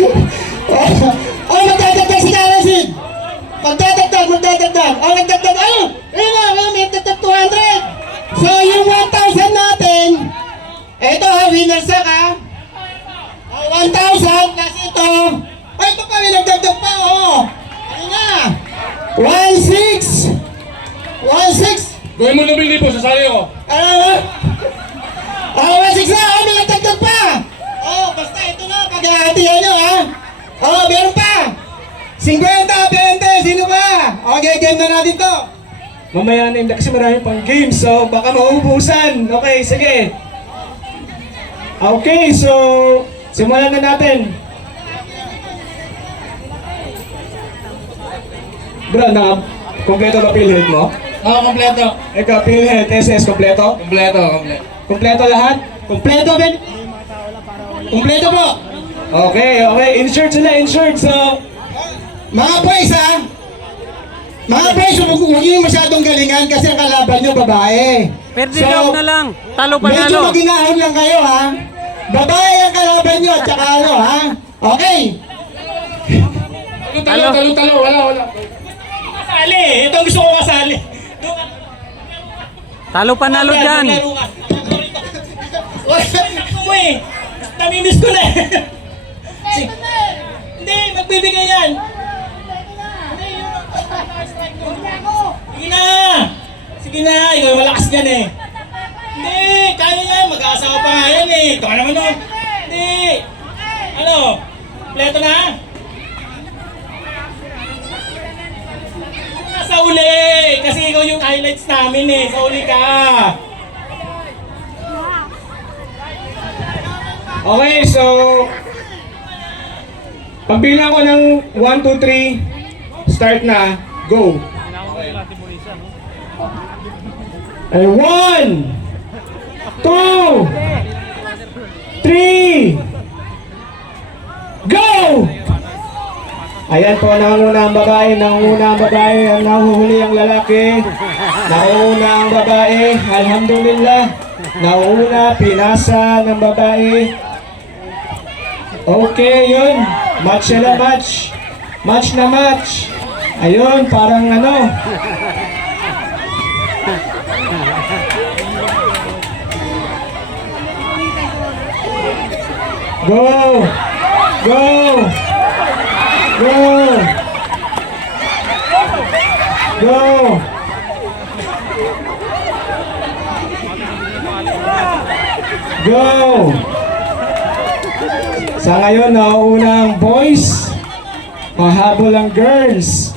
Oh, magdadagdag si Karasin. Magdadagdag. Oh, nagdagdag. Ayun, may nagdagdag 200. So, yung 1,000 natin, ito ha, winner sack ha. 1,000 plus ito. Ay, ito pa, may nagdagdag pa, oh. Ayun na. 1,600. 1,600. Gawin mo 1,000, sasali ako. Oh, 1,600 na. Oh, may nagdagdag pa. Oh, basta ito na, pag-aatihan nyo ha. Oh, meron pa. 50, 20, sino ba? Okay, game na natin to. Mamaya na kasi marami pang games, so baka mauubusan. Okay, sige. Okay, so simulan na natin. Bro, kompleto ba PhilHealth mo? Oo, kompleto. Ikaw, PhilHealth, SS, kompleto? Kompleto. Kompleto lahat? Kompleto, Ben? Kompleto po. Okay. Insured sila, so... Mga boys ha. Mga boys, huwag nyo masyadong galingan kasi ang kalaban nyo babae. Pwede lang na lang. Talo Medyo panalo. maginahon lang kayo ha. Babae ang kalaban nyo at saka ano ha. Okay. Talo. Wala. Kasali! Ito ang gusto ko kasali. Talo panalo dyan. Ako mo eh. Namimiss ko na eh. Hindi, magbibigay yan. Sige na, ikaw yung malakas dyan eh. Hindi, kaya yan. Mag-aasawa pa nga yan eh. Ito ka naman o. Hindi. Ano? Kompleto na? Nasa uli. Kasi ikaw yung highlights namin eh. Sa uli ka. Okay, so... Pagbilang ko ng 1, 2, 3, start na, go! Ay, 1, 2, 3, go! Ayan po, nanguna ang babae, ang nahuhuli ang lalaki. Nauna ang babae, alhamdulillah. Nauna, pinasa ng babae. Okay, yun. Match na match. Match na match. Ayun, parang ano. Go! Go! Go! Go! Go! Sa ngayon, nauuna ang boys, mahabol ang girls.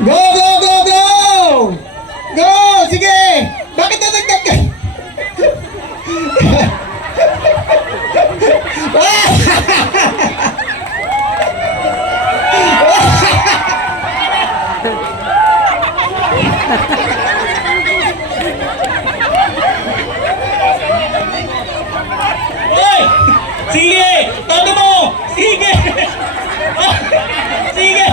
Go! Go! Sige! Bakit nadagdag ka? Hoy! Sige! Todo mo! Sige! Sige!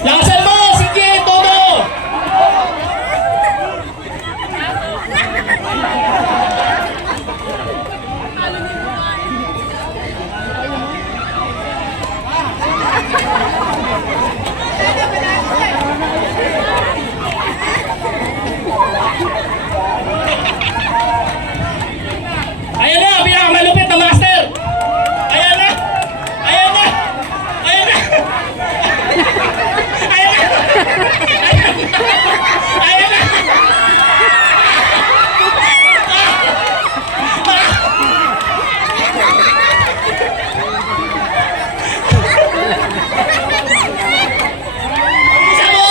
Lakasan mo! Sige! Todo! Ayan na! Pinakamalupit na master! Ayan na! Ayan na! Ayan na! Ayan na! Ayan na! Isa mo!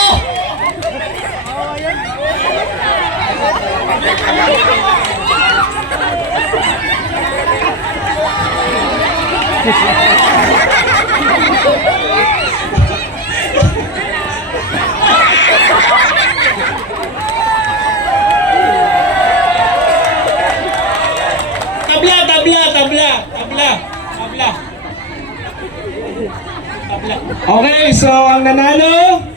Tabla. Tabla. Tabla. Okay, so ang nanalo,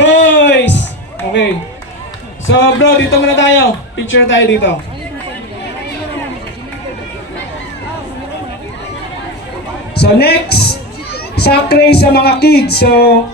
boys! Okay. So bro, dito muna tayo. Picture tayo dito. So next, sack race sa mga kids. So,